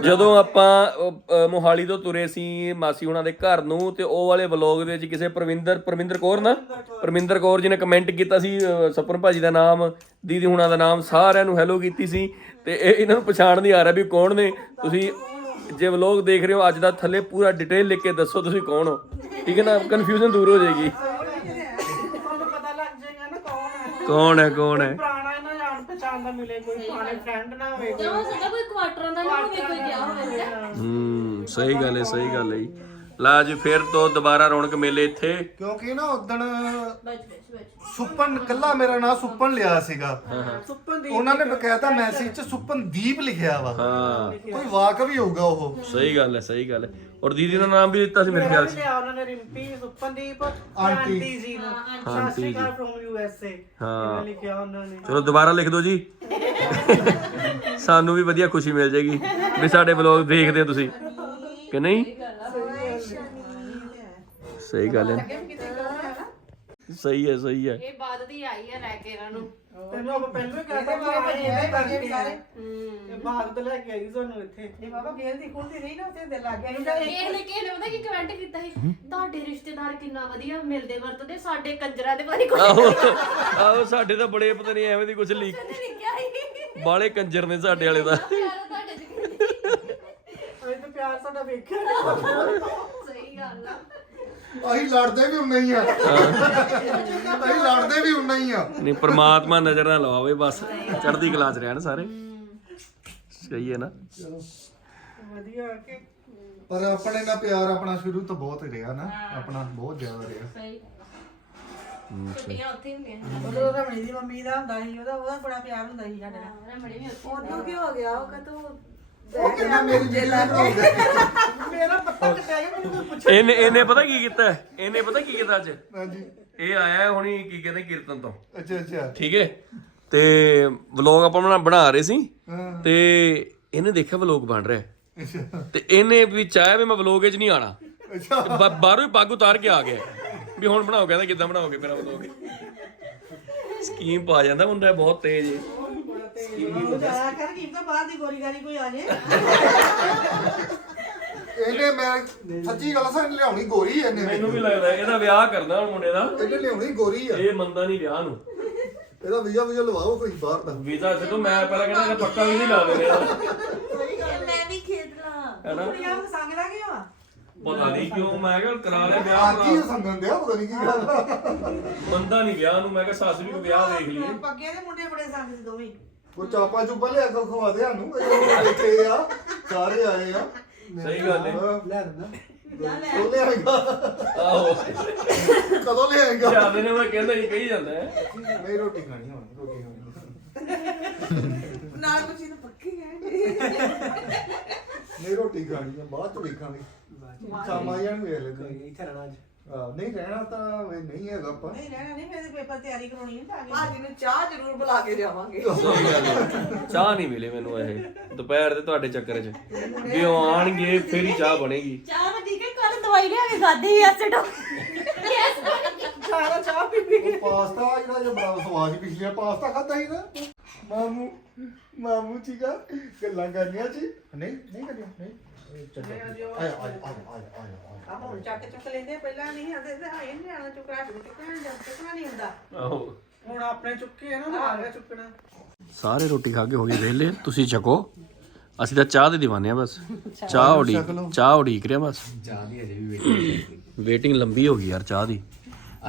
ਜਦੋਂ ਆਪਾਂ ਅਹ, ਮੋਹਾਲੀ ਤੋਂ ਤੁਰੇ ਸੀ ਮਾਸੀ ਹੁਣਾਂ ਦੇ ਘਰ ਨੂੰ ਤੇ ਉਹ ਵਾਲੇ ਵਲੌਗ ਦੇ ਵਿੱਚ ਕਿਸੇ ਪ੍ਰਵਿੰਦਰ ਪ੍ਰਵਿੰਦਰ ਕੌਰ ਨਾ? ਪ੍ਰਵਿੰਦਰ ਕੌਰ ਜੀ ਨੇ ਕਮੈਂਟ ਕੀਤਾ ਸੀ ਅਹ, ਸਪਨ ਭਾਜੀ ਦਾ ਨਾਮ ਦੀਦੀ ਹੁਣਾਂ ਦਾ ਨਾਮ ਸਾਰਿਆਂ ਨੂੰ ਹੈਲੋ ਕੀਤੀ ਸੀ ਤੇ ਇਹ ਇਹਨਾਂ ਨੂੰ ਪਛਾਣ ਨਹੀਂ ਆ ਰਿਹਾ ਵੀ ਕੌਣ ਨੇ। ਤੁਸੀਂ ਜੇ ਵਲੌਗ ਦੇਖ ਰਹੇ ਹੋ ਅੱਜ ਦਾ ਥੱਲੇ ਪੂਰਾ ਡਿਟੇਲ ਲਿਖ ਕੇ ਦੱਸੋ ਤੁਸੀਂ ਕੌਣ ਹੋ। ਠੀਕ ਹੈ ਨਾ? ਕਨਫਿਊਜ਼ਨ ਦੂਰ ਹੋ ਜਾਏਗੀ। ਤੁਹਾਨੂੰ ਪਤਾ ਲੱਗ ਜਾਏਗਾ ਨਾ ਕੌਣ ਹੈ। ਕੌਣ ਹੈ ਕੌਣ ਹੈ? ਪਛਾਣ ਦਾ ਮਿਲੇ ਕੋਈ ਪੁਰਾਣੇ ਫਰੈਂਡ ਨਾ ਹੋਵੇ ਕੋਈ। ਕੁਆਟਰਾਂ ਦਾ ਨਾ ਹੋਵੇ ਕੋਈ ਗਿਆ ਹੋਵੇ ਹੂੰ ਸਹੀ ਗੱਲ ਹੈ ਸਹੀ ਗੱਲ ਹੈ ਜੀ। ਲਾ ਜੀ ਫਿਰ ਤੋਂ ਦੁਬਾਰਾ ਰੌਣਕ ਮੇਲੇ ਇੱਥੇ। ਕਿਉਂਕਿ ਨਾ ਉਦਣ ਸੁਪਨ ਕੱਲਾ ਮੇਰਾ ਨਾਂ ਸੁਪਨ ਲਿਆ ਸੀਗਾ। ਸੁੱਪਨ ਦੀ ਉਹਨਾਂ ਨੇ ਬਕਾਇਦਾ ਮੈਸੇਜ 'ਚ ਸੁਪਨਦੀਪ ਲਿਖਿਆ ਵਾ। ਹਾਂ। ਕੋਈ ਵਾਕ ਵੀ ਹੋਊਗਾ ਉਹ। ਸਹੀ ਗੱਲ ਹੈ ਸਹੀ ਗੱਲ ਹੈ। ਔਰ ਦੀਦੀ ਦਾ ਨਾਮ ਵੀ ਦਿੱਤਾ ਸੀ ਮੇਰੇ ਖਿਆਲ 'ਚ। ਲਿਆ ਉਹਨਾਂ ਨੇ ਰਿੰਪੀ ਸੁਪਨਦੀਪ ਆਂਟੀ। ਆਂਟੀ ਜੀ ਨੂੰ। Sat Sri Akal from U S A ਇਹਨਾਂ ਲਿਖਿਆ ਉਹਨਾਂ ਨੇ। ਚਲੋ ਦੁਬਾਰਾ ਲਿਖ ਦਿਓ ਜੀ। ਸਾਨੂੰ ਵੀ ਵਧੀਆ ਖੁਸ਼ੀ ਮਿਲ ਜਾਏਗੀ। ਵੀ ਸਾਡੇ ਵਲੌਗ ਦੇਖਦੇ ਹੋ ਤੁਸੀਂ। ਕਿ ਨਹੀਂ? ਸਹੀ ਗੱਲ ਹੈ। ਸਹੀ ਹੈ ਸਹੀ ਹੈ। ਇਹ ਬਾਦਤ ਹੀ ਆਈ ਹੈ ਲੈ ਕੇ ਇਹਨਾਂ ਨੂੰ। ਤੈਨੂੰ ਆਪਾਂ ਪਹਿਲਾਂ ਹੀ ਕਹਿੰਦੇ ਕਿ ਆਏ ਐਵੇਂ ਕਰਕੇ ਸਾਰੇ। ਬਾਹਰ ਤੋਂ ਲੈ ਕੇ ਆਈ ਸਾਨੂੰ ਇੱਥੇ। ਇਹ ਬਾਬਾ ਖੇਲਦੀ ਖੁੱਲਦੀ ਰਹੀ ਨਾ ਉੱਥੇ ਦਿਲ ਲੱਗ ਗਿਆ ਇਹ ਨੇ ਕਿਹਨੇ ਪਤਾ ਕੀ ਕਮੈਂਟ ਕੀਤਾ ਸੀ? ਤੁਹਾਡੇ ਰਿਸ਼ਤੇਦਾਰ ਕਿੰਨਾ ਵਧੀਆ ਮਿਲਦੇ ਵਰਤਦੇ ਸਾਡੇ ਕੰਜਰਾਂ ਦੇ ਬਾਰੇ ਕੁਝ ਆਹੋ ਆਹੋ ਸਾਡੇ ਤਾਂ ਬੜੇ ਪਤਾ ਨਹੀਂ ਐਵੇਂ ਦੀ ਕੁਝ ਲੀਕ ਨਹੀਂ ਲਿਖਿਆ ਸੀ। ਬਾਲੇ ਕੰਜਰ ਨੇ ਸਾਡੇ ਵਾਲੇ ਦਾ ਤੁਹਾਡੇ ਚ। ਕਿੰਨੀ- ਅਸੀਂ ਤਾਂ ਪਿਆਰ ਸਾਡਾ ਵੇਖਿਆ ਸਹੀ ਗੱਲ ਆ। ਅਸੀਂ ਲੜਦੇ ਵੀ ਉਨਾ ਹੀ ਆ। ਅਸੀਂ ਲੜਦੇ ਵੀ ਉਨਾ ਹੀ ਆ। ਨਹੀਂ ਪ੍ਰਮਾਤਮਾ ਨਜ਼ਰ ਨਾ ਲਵਾਵੇ ਬਸ। ਚੜ੍ਹਦੀ ਕਲਾ 'ਚ ਰਹਿਣ ਸਾਰੇ। ਸਹੀ ਹੈ ਨਾ? ਵਧੀਆ ਕਿ ਪਰ ਆਪਣੇ ਨਾਲ ਪਿਆਰ ਆਪਣਾ ਸ਼ੁਰੂ ਤੋਂ ਬਹੁਤ ਰਿਹਾ ਨਾ। ਆਪਣਾ ਬਹੁਤ ਜ਼ਿਆਦਾ ਰਿਹਾ। ਸਹੀ। ਛੁੱਟੀਆਂ ਉੱਥੇ ਹੀ ਹੁੰਦੀਆਂ ਉਦੋਂ ਰਮਣੀ ਦੀ ਮੰਮੀ ਦਾ ਹੁੰਦਾ ਸੀ ਉਹਦਾ ਉਹਦਾ ਬੜਾ ਪਿਆਰ ਹੁੰਦਾ ਸੀ ਸਾਡੇ ਨਾਲ। ਰਮਣੀ ਵੀ ਉੱਥੇ ਉਦੋਂ ਕੀ ਹੋ ਗਿਆ? ਉਹ ਕਦੋਂ ਉਹ ਕਹਿੰਦਾ ਮੇਰੀ ਜੇਲਾ ਮੇਰਾ ਪੱਤਾ ਕਟਿਆ ਗਿਆ ਮੈਨੂੰ ਕੋਈ ਪੁੱਛ ਇਹਨੇ ਇਹਨੇ ਪਤਾ ਕੀ ਕੀਤਾ? ਇਹਨੇ ਪਤਾ ਕੀ ਕੀਤਾ ਅੱਜ? ਹਾਂਜੀ। ਇਹ ਆਇਆ ਹੁਣੀ ਕੀ ਕਹਿੰਦੇ ਕੀਰਤਨ ਤੋਂ। ਅੱਛਾ ਅੱਛਾ। ਠੀਕ ਹੈ? ਤੇ ਵਲੌਗ ਆਪਾਂ ਬਣਾ- ਬਣਾ ਰਹੇ ਸੀ। ਹਾਂ। ਤੇ ਇਹਨੇ ਦੇਖਿਆ ਵਲੌਗ ਬਣ ਰਿਹਾ ਹੈ। ਅੱਛਾ। ਤੇ ਇਹਨੇ ਵੀ ਚਾਹਿਆ ਵੀ ਮੈਂ ਵਲੌਗ 'ਚ ਨਹੀਂ ਆਣਾ। ਅੱਛਾ। ਬਾਹਰੋਂ ਹੀ ਪੱਗ ਉਤਾਰ ਕੇ ਆ ਗਿਆ। ਵੀ ਹੁਣ ਬਣਾਓ ਕਹਿੰਦਾ ਕਿੱਦਾਂ ਬਣਾਓਗੇ ਮੇਰਾ ਵਲੌਗ? ਸਕੀਮ ਪਾ ਜਾਂਦਾ ਮੁੰਡਾ ਬਹੁਤ ਤੇਜ਼ ਹੈ ਜਾਇਆ ਕਰ ਕੀ ਤਾਂ ਬਾਹਰ ਦੀ ਗੋਰੀ ਗਾਰੀ ਕੋਈ ਆ ਜੇ। ਇਹਨੇ ਮੈਂ ਸੱਚੀ ਗੱਲ ਸਾਂ ਲਿਆਉਣੀ ਗੋਰੀ ਇਹਨੇ। ਮੈਨੂੰ ਵੀ ਲੱਗਦਾ ਇਹਦਾ ਵਿਆਹ ਕਰਨਾ ਹੁਣ ਮੁੰਡੇ ਦਾ। ਇਹਨੇ ਲਿਆਉਣੀ ਗੋਰੀ ਆ। ਇਹ ਮੰਨਦਾ ਨਹੀਂ ਵਿਆਹ ਨੂੰ। ਇਹਦਾ ਵੀਜ਼ਾ ਵੀਜ਼ਾ ਲਵਾਓ ਕੋਈ ਬਾਹਰ ਦਾ। ਵੀਜ਼ਾ ਸਿੱਧੂ ਮੈਂ ਪਹਿਲਾਂ ਕਹਿੰਦਾ ਇਹਦਾ ਪੱਕਾ ਵੀ ਨਹੀਂ ਲਾ ਦੇਣੇ ਇਹਦਾ ਮੈਂ ਵੀ ਖੇਡਣਾ ਹੈਨਾ ਕੁੜੀਆਂ ਨੂੰ ਸੰਗ ਲਾ ਗਿਆ ਵਾ ਪਤਾ ਨਹੀਂ ਕਿਉਂ ਮੈਂ ਕਿਹਾ ਕਰਾ ਲਿਆ ਵਿਆਹ ਆ ਕੀ ਕਰਾ ਸੰਗਨ ਦਿਆ ਪਤਾ ਨਹੀਂ ਕੀ ਗੱਲ ਮੰਨਦਾ ਨਹੀਂ ਵਿਆਹ ਨੂੰ ਮੈਂ ਕਿਹਾ ਸੱਸ ਵੀ ਵਿਆਹ ਦੇਖ ਲਈਏ। ਪੱਗੇ ਦੇ ਮੁੰਡੇ ਬੜੇ ਸੰਗ ਸੀ ਦੋਵੇਂ। ਕੋਈ ਚਾਪਾ ਚੁੱਪਾ ਲਿਆ ਕੇ ਖਵਾ ਦੇ ਸਾਨੂੰ ਇਹ ਦੇਖੇ ਆ ਸਾਰੇ ਆਏ ਆ। ਸਹੀ ਗੱਲ ਹੈ। ਲੈ ਦਿੰਦਾ। ਉਹ ਲਿਆਏਗਾ? ਆਹੋ। ਕਦੋਂ ਲਿਆਏਗਾ? ਜਾਂਦੇ ਨੇ ਮੈਂ ਕਹਿੰਦਾ ਹੀ ਕਹੀ ਜਾਂਦਾ ਹੈ। ਨਹੀਂ ਰੋਟੀ ਖਾਣੀ ਹੁਣ ਰੋਟੀ ਖਾਣੀ ਨਾਲ ਕੁਛ ਤਾਂ ਪੱਕੀ ਹੈ। ਨਹੀਂ ਰੋਟੀ ਖਾਣੀ ਆ ਬਾਅਦ ਚ ਵੇਖਾਂਗੇ ਸ਼ਾਮਾਂ ਜਾਣ ਵੇਖ ਲੈ ਇੱਥੇ ਰਹਿਣਾ ਅੱਜ। ਆਹ, ਨਹੀਂ ਰਹਿਣਾ ਤਾਂ ਵੀ ਨਹੀਂ ਹੈਗਾ ਆਪਾਂ। ਨਹੀਂ ਰਹਿਣਾ ਨਹੀਂ ਫਿਰ ਪੇਪਰ ਤਿਆਰੀ ਕਰਾਉਣੀ ਹੈ ਤਾਂ ਆ ਭਾਜੀ ਨੂੰ ਚਾਹ ਜ਼ਰੂਰ ਬੁਲਾ ਕੇ ਜਾਵਾਂਗੇ। ਚਾਹ ਨਹੀਂ ਮਿਲੇ ਮੈਨੂੰ ਇਹ। ਦੁਪਹਿਰ ਦੇ ਤੁਹਾਡੇ ਚੱਕਰ 'ਚ। ਵੀ ਉਹ ਆਣਗੇ ਫਿਰ ਹੀ ਚਾਹ ਬਣੇਗੀ। ਚਾਹ ਤਾਂ ਠੀਕ ਹੈ ਕੱਲ ਦਵਾਈ ਲਿਆ ਕੇ ਖਾਦੀ ਐਸਿਡ ਸਾਰਾ ਚਾਹ ਪੀ ਪੀ ਕੇ। ਉਹ ਪਾਸਤਾ ਜਿਹੜਾ ਜੋ ਬੜਾ ਸਵਾਦ ਹੀ ਪਿਛਲੇ ਪਾਸਤਾ ਖਾਦਾ ਸੀ ਨਾ। ਮਾਮੂ ਮਾਮੂ ਚੀਗਾ ਗੱਲਾਂ ਕਰਨੀਆਂ ਸੀ। ਨਹੀਂ ਨਹੀਂ ਕਰਨੀਆਂ ਨਹੀਂ। ਆਇਆ ਆਇਆ ਆਇਆ ਆਇਆ ਆ ਹੁਣ ਚੱਕ ਚੁੱਕ ਲੈਂਦੇ ਪਹਿਲਾਂ ਨਹੀਂ ਆਂਦੇ ਤੇ ਹਾਏ ਨਹੀਂ ਆਣਾ ਚੁੱਕ ਰੱਖ ਚੁੱਕਣਾ ਜਾਂ ਚੁੱਕਣਾ ਨਹੀਂ ਹੁੰਦਾ ਆਹੋ ਹੁਣ ਆਪਣੇ ਚੁੱਕੇ ਆ ਨਾ ਆ ਗਿਆ ਚੁੱਕਣਾ ਸਾਰੇ ਰੋਟੀ ਖਾ ਕੇ ਹੋ ਗਏ ਵਿਹਲੇ ਤੁਸੀਂ ਛਕੋ। ਅਸੀਂ ਤਾਂ ਚਾਹ ਦੇ ਦੀਵਾਨੇ ਆ ਬਸ। ਚਾਹ ਉਡੀਕ ਚਾਹ ਉਡੀਕ ਰਿਹਾ ਬਸ। ਚਾਹ ਦੀ ਅਜੇ ਵੀ ਵੇਟਿੰਗ ਵੇਟਿੰਗ ਲੰਬੀ ਹੋ ਗਈ ਯਾਰ ਚਾਹ ਦੀ।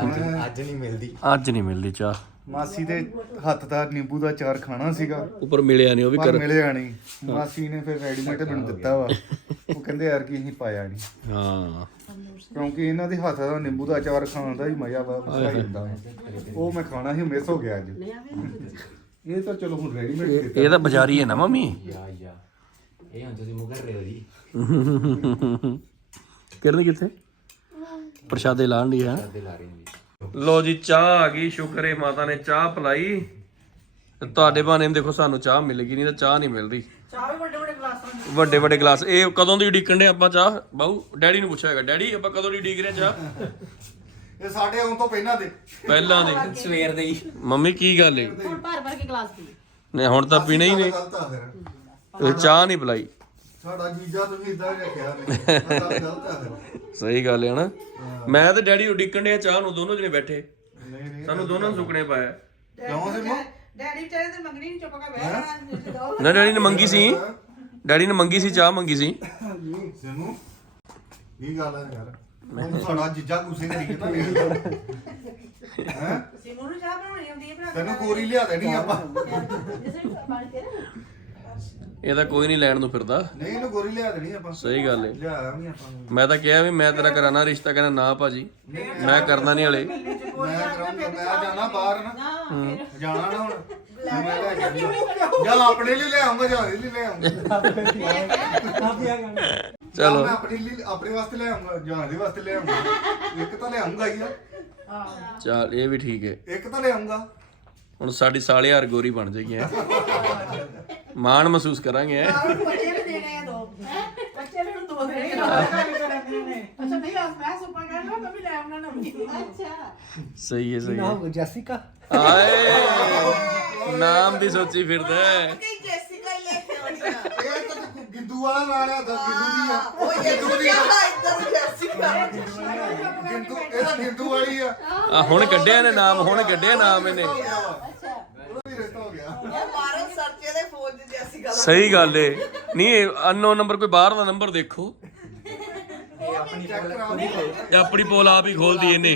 ਅੱਜ ਅੱਜ ਨਹੀਂ ਮਿਲਦੀ। ਅੱਜ ਨਹੀਂ ਮਿਲਦੀ ਚਾਹ। ਮਾਸੀ ਦੇ ਹੱਥ ਦਾ ਨਿੰਬੂ ਦਾ ਚਾਰ ਖਾਣਾ ਸੀਗਾ। ਉੱਪਰ ਮਿਲਿਆ ਨਹੀਂ ਉਹ ਵੀ ਪਰ ਕਰ ਮਿਲਿਆ ਨਹੀਂ। ਮਾਸੀ ਨੇ ਫਿਰ ਰੈਡੀਮੇਡ ਮੈਨੂੰ ਦਿੱਤਾ ਵਾ। ਉਹ ਕਹਿੰਦੇ ਯਾਰ ਕੀ ਅਸੀਂ ਪਾਇਆ ਨਹੀਂ। ਹਾਂ। ਕਿਉਂਕਿ ਇਹਨਾਂ ਦੇ ਹੱਥ ਦਾ ਨਿੰਬੂ ਦਾ ਅਚਾਰ ਖਾਣ ਦਾ ਹੀ ਮਜ਼ਾ ਵਾ ਉਸਾ ਹੁੰਦਾ ਉਹ ਮੈਂ ਖਾਣਾ ਸੀ ਮਿਸ ਹੋ ਗਿਆ ਅੱਜ। ਇਹ ਤਾਂ ਚਲੋ ਹੁਣ ਰੈਡੀਮੇਡ ਦਿੱਤਾ ਇਹ ਤਾਂ ਬਾਜ਼ਾਰੀ ਹੈ ਨਾ ਮੰਮੀ? ਯਾ ਯਾ। ਇਹ ਹੁਣ ਤੁਸੀਂ ਮੁਕਰ ਰਹੇ ਹੋ ਜੀ। ਕਿਰਨ ਕਿੱਥੇ? ਪ੍ਰਸ਼ਾਦੇ ਲਾਣ ਦੀ ਹੈ। ਦੇ ਲਾ ਰਹੇ ਜੀ ਲੋ ਜੀ ਚਾਹ ਆ ਗਈ ਸ਼ੁਕਰ ਹੈ ਮਾਤਾ ਨੇ ਚਾਹ ਪਲਾਈ। ਤੇ ਤੁਹਾਡੇ ਬਾਨੇ ਦੇਖੋ ਸਾਨੂੰ ਚਾਹ ਮਿਲ ਗਈ ਨਹੀਂ ਤਾਂ ਚਾਹ ਨਹੀਂ ਮਿਲਦੀ। ਚਾਹ ਵੀ ਵੱਡੇ ਵੱਡੇ ਗਲਾਸਾਂ ਚ ਵੱਡੇ ਵੱਡੇ ਗਲਾਸ ਇਹ ਕਦੋਂ ਦੀ ਉਡੀਕਣ ਦੇ ਆਪਾਂ ਚਾਹ? ਬਾਊ ਡੈਡੀ ਨੂੰ ਪੁੱਛਿਆ ਹੈਗਾ ਡੈਡੀ ਆਪਾਂ ਕਦੋਂ ਦੀ ਉਡੀਕ ਰਹੇ ਚਾਹ? ਇਹ ਸਾਡੇ ਆਉਣ ਤੋਂ ਪਹਿਲਾਂ ਦੇ। ਪਹਿਲਾਂ ਦੇ। ਸਵੇਰ ਦੇ ਹੀ। ਮੰਮੀ ਕੀ ਗੱਲ ਏ? ਹੁਣ ਭਰ ਭਰ ਕੇ ਗਲਾਸ ਪੀ। ਨੇ ਹੁਣ ਤਾਂ ਪੀਣਾ ਹੀ ਨਹੀਂ। ਗਲਤ ਆ ਫਿਰ। ਇਹ ਚਾਹ ਨਹੀਂ ਪਲਾਈ। ਸਾਡਾ ਜੀਜਾ ਤੁਸੀਂ ਇਦਾਂ ਰੱਖਿਆ ਨੇ ਗੱਲ ਗਲਤ ਆ ਫਿਰ। ਸਹੀ ਗੱਲ ਹੈ ਨਾ। ਮੈਂ ਤੇ ਡੈਡੀ ਉਡੀਕਣ ਦੇ ਚਾਹ ਨੂੰ ਦੋਨੋਂ ਜਣੇ ਬੈਠੇ। ਨਹੀਂ ਨਹੀਂ ਸਾਨੂੰ ਦੋਨਾਂ ਨੂੰ ਸੁੱਕਣੇ ਪਾਇਆ। ਕਿਉਂ ਸੀ ਮਾਂ ਡੈਡੀ ਚਾਹੇ ਤੇ ਮੰਗਣੀ ਨਹੀਂ ਚੁੱਕ ਕੇ ਬਹਿ ਜਾਣਾ ਨਾ ਡੈਡੀ ਨੇ ਮੰਗੀ ਸੀ। ਡੈਡੀ ਨੇ ਮੰਗੀ ਸੀ ਚਾਹ ਮੰਗੀ ਸੀ। ਸਿਮੂ ਕੀ ਗੱਲ ਹੈ ਯਾਰ? ਹੁਣ ਸਾਡਾ ਜੀਜਾ ਗੁੱਸੇ ਕਰੀ ਜਾਂਦਾ ਹੈ? ਸਿਮੂ ਨੂੰ ਚਾਹ ਬਣਾਉਣੀ ਆਉਂਦੀ ਹੈ ਭਰਾ। ਤੈਨੂੰ ਕੋਰੀ ਲਿਆ ਦੇਣੀ ਆਪਾਂ। ਇਹ ਤਾਂ ਕੋਈ ਨਹੀਂ ਲੈਣ ਨੂੰ ਫਿਰਦਾ। ਨਹੀਂ ਇਹਨੂੰ ਗੋਰੀ ਲਿਆ ਦੇਣੀ ਆਪਾਂ। ਸਹੀ ਗੱਲ ਏ। ਲਿਆ ਵੀ ਆਪਾਂ ਨੂੰ। ਮੈਂ ਤਾਂ ਕਿਹਾ ਵੀ ਮੈਂ ਤੇਰਾ ਕਰਾਣਾ ਰਿਸ਼ਤਾ ਕਹਿੰਦਾ ਨਾ ਭਾਜੀ ਮੈਂ ਕਰਨਾ ਨਹੀਂ ਹਲੇ। ਮੈਂ ਕਰਾਂਗਾ ਮੈਂ ਜਾਣਾ ਬਾਹਰ ਨਾ। ਜਾਣਾ ਨਾ ਹੁਣ। ਮੈਂ ਲੈ ਕੇ ਆਊਂਗਾ। ਜਾਂ ਆਪਣੇ ਲਈ ਲੈ ਆਉਂਗਾ ਜਾਂ ਇਹਦੇ ਲਈ ਲੈ ਆਉਂਗਾ ਚਲੋ। ਮੈਂ ਆਪਣੇ ਲਈ ਆਪਣੇ ਵਾਸਤੇ ਲੈ ਆਉਂਗਾ ਜਾਂ ਇਹਦੇ ਵਾਸਤੇ ਲੈ ਆਉਂਗਾ ਇੱਕ ਤਾਂ ਲੈ ਆਉਂਗਾ ਹੀ ਆ। ਚੱਲ ਇਹ ਵੀ ਠੀਕ ਹੈ ਇੱਕ ਤਾਂ ਲੈ ਆਉਂਗਾ ਹੁਣ ਸਾਡੀ ਸਾਲੇ ਹਾਰ ਗੋਰੀ ਬਣ ਜਾਏਗੀ ਹੈਂ। ਮਾਣ ਮਹਿਸੂਸ ਕਰਾਂਗੇ ਹੈਂ। ਬੱਚੇ ਵੀ ਦੇਣੇ ਆ ਦੋ। ਬੱਚੇ ਵੀ ਹੁਣ ਦੋ ਦੇਣੇ ਆ। ਅੱਛਾ ਨਹੀਂ ਆ ਮੈਂ ਸੁਪਰ ਕਰ ਲਾ ਮੈਂ ਵੀ ਲੈ ਆਉਣਾ ਨਾ ਅੱਛਾ। ਸਹੀ ਹੈ ਸਹੀ ਹੈ। ਜੈਸਿਕਾ। ਆਏ ਨਾਮ ਦੀ ਸੋਚੀ ਫਿਰਦਾ ਹੈ। ਕਿ ਜੈਸਿਕਾ ਹੀ ਲੈ ਕੇ ਆਉਣੀ ਆ। ਇਹ ਤਾਂ ਗਿੱਦੂ ਵਾਲਾ ਨਾਂ ਲਿਆ ਦਾ ਗਿੱਦੂ ਦੀ ਆ। ਉਹ ਜੈਸਿਕਾ ਇੱਧਰ ਜੈਸਿਕਾ ਵਾਲੀ ਆ। ਆ ਹੁਣ ਕੱਢਿਆ ਨੇ ਨਾਮ ਹੁਣ ਕੱਢਿਆ ਨਾਮ ਇਹਨੇ। ਉਹਦਾ ਵੀ ਰਿਸ਼ਤਾ ਹੋ ਗਿਆ ਉਹ ਮਾਰੋ ਸਰਚੇ ਦੇ ਫੋਨ 'ਚ ਜੈਸਿਕਾ ਦਾ ਸਹੀ ਗੱਲ ਏ। ਨਹੀਂ ਅਨਨੋਨ ਨੰਬਰ ਕੋਈ ਬਾਹਰ ਦਾ ਨੰਬਰ ਦੇਖੋ। ਚੈੱਕ ਕਰਾਓ ਇਹ ਆਪਣੀ ਪੋਲ ਆਪ ਹੀ ਖੋਲਦੀ ਇਹਨੇ।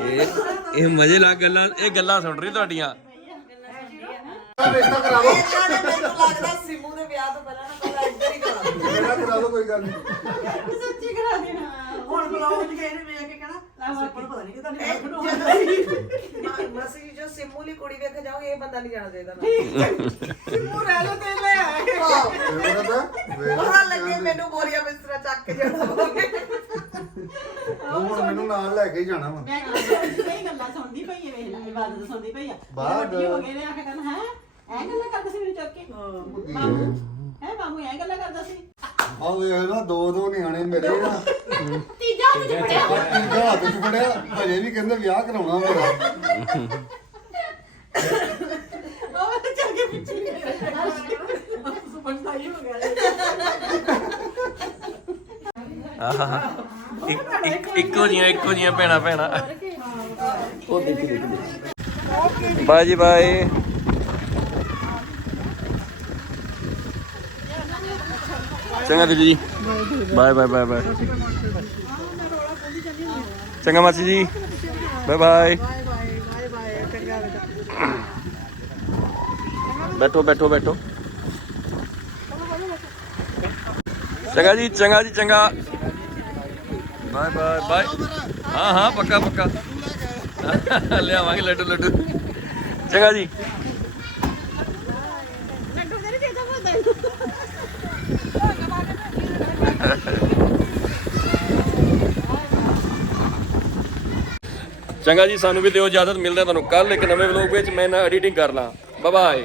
ਇਹ ਇਹ ਮਜ਼ੇ ਲਾ ਗੱਲਾਂ ਇਹ ਗੱਲਾਂ ਸੁਣ ਰਹੀ ਤੁਹਾਡੀਆਂ। ਰਿਸ਼ਤਾ ਕਰਾਓ। ਲੱਗਦਾ ਸਿਮੂ ਦੇ ਵਿਆਹ ਤੋਂ ਪਹਿਲਾਂ ਨਾ ਪਹਿਲਾਂ ਇੱਧਰ ਹੀ ਕਰਾ ਦਿਓ ਕੋਈ ਗੱਲ ਨਹੀਂ ਸੱਚੀ ਕਰਾ ਦੇਣਾ। ਹੁਣ ਬਲੌਗ ਚ ਗਏ ਨੇ ਵੇਖ ਕੇ ਕਹਣਾ ਨੂੰ ਪਤਾ ਨਹੀਂ ਕਿ ਤੁਹਾਨੂੰ ਮਸੀ ਜੋ ਸਿਮੂ ਲਈ ਕੁੜੀ ਵੇਖ ਜਾਓ ਇਹ ਬੰਦਾ ਨਹੀਂ ਜਾਣਾ ਚਾਹੀਦਾ ਨਾ। ਸਿਮੂ ਰਹਿ ਲੋ ਤੇ ਲੈ ਆਏ। ਪਤਾ ਲੱਗੇ ਮੈਨੂੰ ਬੋਰੀਆ ਬਿਸਤਰਾ ਚੱਕ ਕੇ ਜਾਣਾ ਹੁਣ ਮੈਨੂੰ ਨਾਲ ਲੈ ਕੇ ਹੀ ਜਾਣਾ ਵਾ। ਮੈਂ ਕਈ ਗੱਲਾਂ ਸੁਣਦੀ ਪਈ ਹੈ ਵੇਖ ਲੈ ਇਬਾਦਤ ਸੁਣਦੀ ਪਈ ਆ। ਵੱਡੀ ਹੋ ਗਏ ਨੇ ਆ ਕੇ ਕਹਿੰਦਾ ਹੈ? ਐ ਗੱਲਾਂ ਕਰਦਾ ਸੀ ਮੈਨੂੰ ਚੁੱਕ ਕੇ। ਮਾਮੂ ਹੈ ਮਾਮੂ ਐ ਗੱਲਾਂ ਕਰਦਾ ਸੀ? ਆ ਵੇਖ ਲਾ ਦੋ ਦੋ ਨਿਆਣੇ ਮੇਰੇ ਨਾ ਤੀਜਾ ਹੱਥ ਚ ਫੜਿਆ। ਤੀਜਾ ਹੱਥ ਚ ਫੜਿਆ। ਹਜੇ ਵੀ ਕਹਿੰਦੇ ਵਿਆਹ ਕਰਾਉਣਾ ਮੇਰਾ। ਉਹ ਚੱਲ ਕੇ ਪਿੱਛੇ ਹੀ ਹੋ ਗਿਆ। ਆਹਾ ਇੱਕ ਇੱਕ ਇੱਕੋ ਜੀਆਂ ਇੱਕੋ ਜੀਆਂ ਭੈਣਾ ਭੈਣਾ। ਉਹ ਦੇਖ ਦੇਖ ਬਾਏ ਜੀ ਬਾਏ ਚੰਗਾ ਦੀਦੀ ਜੀ ਬਾਏ ਬਾਏ ਬਾਏ ਬਾਏ ਚੰਗਾ ਮਾਸੀ ਜੀ ਬਾਏ ਬਾਏ ਬੈਠੋ ਬੈਠੋ ਬੈਠੋ ਚੰਗਾ ਜੀ ਚੰਗਾ ਜੀ ਚੰਗਾ ਬਾਏ ਬਾਏ ਬਾਏ ਹਾਂ ਹਾਂ ਪੱਕਾ ਪੱਕਾ ਲਿਆਵਾਂਗੇ ਲੱਡੂ ਲੱਡੂ ਚੰਗਾ ਜੀ ਚੰਗਾ ਜੀ, ਸਾਨੂੰ ਵੀ ਦਿਓ ਇਜਾਜ਼ਤ, ਮਿਲਦੇ ਤੁਹਾਨੂੰ ਕੱਲ ਇੱਕ ਨਵੇਂ ਵਲੋਗ ਵਿੱਚ। ਮੈਂ ਨਾ ਐਡੀਟਿੰਗ ਕਰ ਲਾਂ। ਬਾਏ